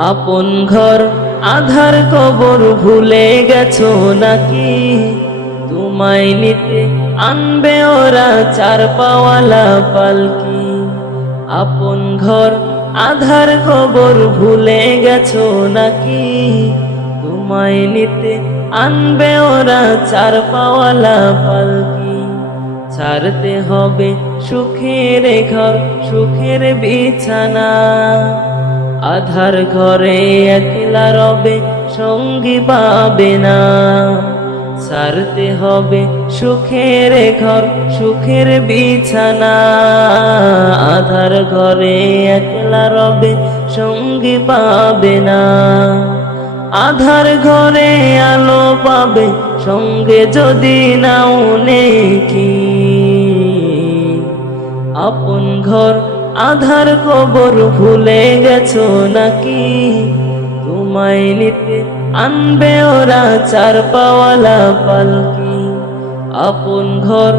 আপন ঘর আধার কবর ভুলে গেছো নাকি? তোমায় নিতে আনবে ওরা চার পাওয়ালা পালকি। আপন ঘর আধার কবর ভুলে গেছো নাকি? তোমায় নিতে আনবে ওরা চার পাওয়ালা পালকি। ছাড়তে হবে সুখের ঘর, সুখের বিছানা। আধার ঘরে একলা রবে, সঙ্গী পাবে না। ছাড়তে হবে সুখের ঘর, সুখের বিছানা। আধার ঘরে একলা রবে, সঙ্গী পাবে না। আধার ঘরে আলো পাবে, সঙ্গে যদি নাও নেকি। আপন ঘর আধার কবর ভুলে গেছো নাকি? তোমায় নিতে আনবে ওরা চার পাওয়ালা পালকি। আপন ঘর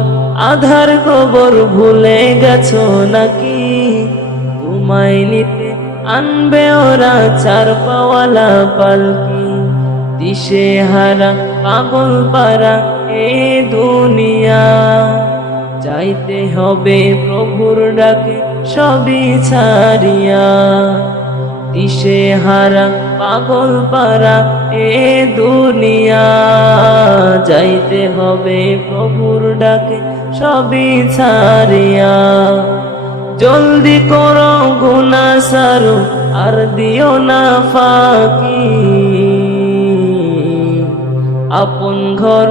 আধার কবর ভুলে গেছো নাকি? তোমায় নিতে আনবে ওরা চার পাওয়ালা পালকি। দিশে হারা পাগল পারা এ দুনিয়া, যাইতে হবে প্রভুর ডাকে সবই ছাড়িয়া। দিশে হারা পাগল পারা এ দুনিয়া, যাইতে হবে প্রভুর ডাকে সবই ছাড়িয়া। জলদি করো গুনাহ সারো, আর দিও না ফাঁকি। আপন ঘর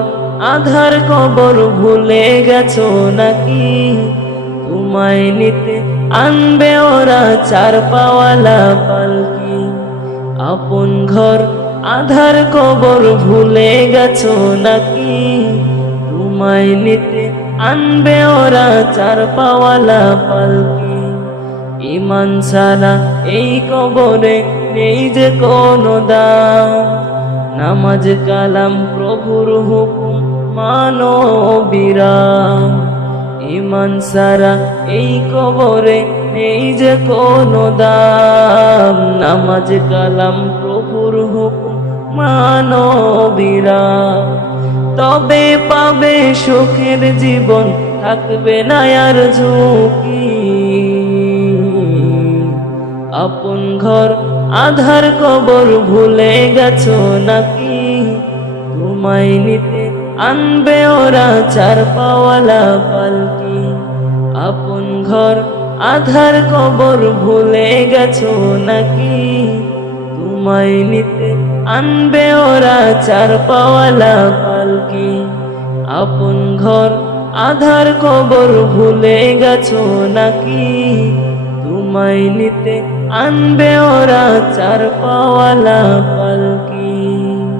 আধার কবর ভুলে গেছো নাকি? তোমায় নিতে আনবে ওরা চার পাওয়ালা পালকি। আপন ঘর আধার কবর ভুলে গেছো নাকি? তোমায় নিতে আনবে ওরা চার পাওয়ালা পালকি। ঈমান ছাড়া এই কবরে নেই যে কোনো দাম। নামাজ কালাম প্রভুর হুকুম মানো বিরাম। ঈমান ছাড়া এই কবরে নেই যে কোনো দাম। নামাজ কালাম প্রভুর হুকুম মানো বিরাম। তবে পাবে সুখের জীবন, থাকবে না আর ঝুঁকি। আপন ঘর আধার কবর ভুলে গেছো নাকি? তোমায় নিতে আনবে ওরা চার পাওয়ালা পালকি। আপন ঘর আধার কবর ভুলে গেছো নাকি? তোমায় নিতে আনবে ওরা চার পাওয়ালা পালকি। আপন ঘর আধার কবর ভুলে গেছো নাকি? তোমায় নিতে আনবে ওরা চার পাওয়ালা পালকি।